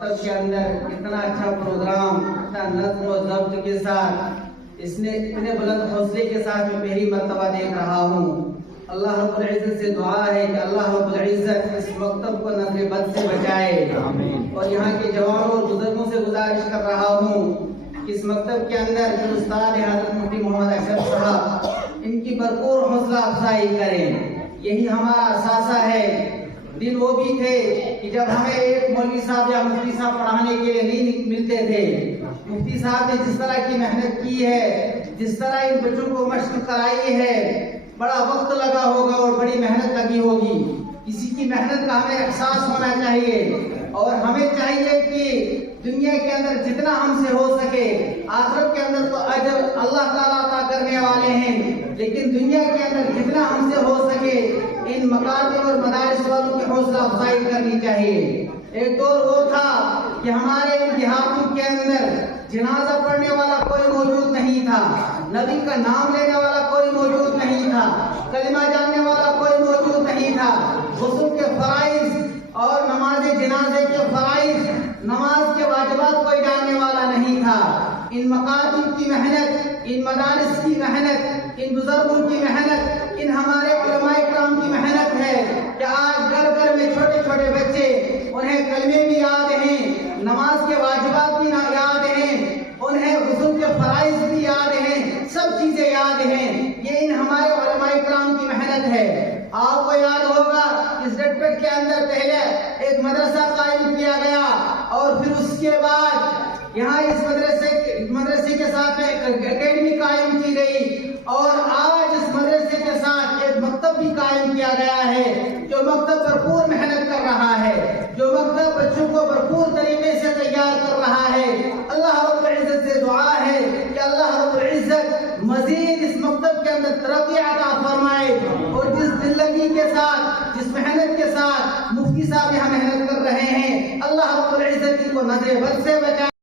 مکتب کے اندر اتنا اچھا پروگرام، اتنا نظم و ضبط کے ساتھ، اس نے اتنے بلند حوصلے کے ساتھ میں پہلی مرتبہ دیکھ رہا ہوں۔ اللہ رب العزت سے دعا ہے کہ اللہ رب العزت اس مکتب کو نظر بد سے بچائے، اور یہاں کے جوانوں اور بزرگوں سے گزارش کر رہا ہوں کہ اس مکتب کے اندر جو استاد حضرت مفتی محمد اشرف صاحب، ان کی بھرپور حوصلہ افزائی کریں۔ یہی ہمارا اثاثہ ہے۔ دن وہ بھی تھے کہ جب ہمیں ایک مولوی صاحب یا مفتی صاحب پڑھانے کے لیے نہیں ملتے تھے۔ مفتی صاحب نے جس طرح کی محنت کی ہے، جس طرح ان بچوں کو مشق کرائی ہے، بڑا وقت لگا ہوگا اور بڑی محنت لگی ہوگی۔ کسی کی محنت کا ہمیں احساس ہونا چاہیے، اور ہمیں چاہیے کہ دنیا کے اندر جتنا ہم سے ہو سکے، آخرت کے اندر تو اجر اللہ تعالیٰ عطا کرنے والے ہیں، لیکن دنیا کے اندر جتنا ہم سے ہو سکے ان مکاتب اور مدارس والوں کی حوصلہ افزائی کرنی چاہیے۔ ایک دور وہ تھا کہ ہمارے ان دیہاتوں کے اندر جنازہ پڑھنے والا کوئی موجود نہیں تھا، نبی کا نام لینے والا کوئی موجود نہیں تھا، کلمہ جاننے والا کوئی موجود نہیں تھا۔ غسل کے فرائض اور نماز جنازے کے فرائض، نماز کے واجبات کوئی جاننے والا نہیں تھا۔ ان مکاتب کی محنت، ان مدارس کی محنت، ان بزرگوں کی محنت، ان ہمارے علماء کرام کی محنت ہے کہ آج گھر گھر میں چھوٹے چھوٹے بچے، انہیں کلمے بھی یاد ہیں، نماز کے واجبات بھی یاد ہیں، انہیں غسل کے فرائض بھی یاد ہیں، سب چیزیں یاد ہیں۔ یہ ان ہمارے علماء کرام کی محنت ہے۔ آپ کو یاد ہوگا اس ریڈ پیٹ کے اندر پہلے ایک مدرسہ قائم کیا گیا، اور پھر اس کے بعد یہاں اس مدرسے کے ساتھ ایک اکیڈمی قائم کی گئی، اور آج اس مدرسے کے ساتھ ایک مکتب بھی قائم کیا گیا ہے، جو مکتب بھرپور محنت کر رہا ہے، جو مکتب بچوں کو بھرپور طریقے سے تیار کر رہا ہے۔ اللہ رب العزت سے دعا ہے کہ اللہ رب العزت مزید اس مکتب کے اندر ترقی عطا فرمائے، اور جس دل لگی کے ساتھ، جس محنت کے ساتھ مفتی صاحب یہاں محنت کر رہے ہیں، اللہ رب العزت ان کو نظر بد سے بچائے۔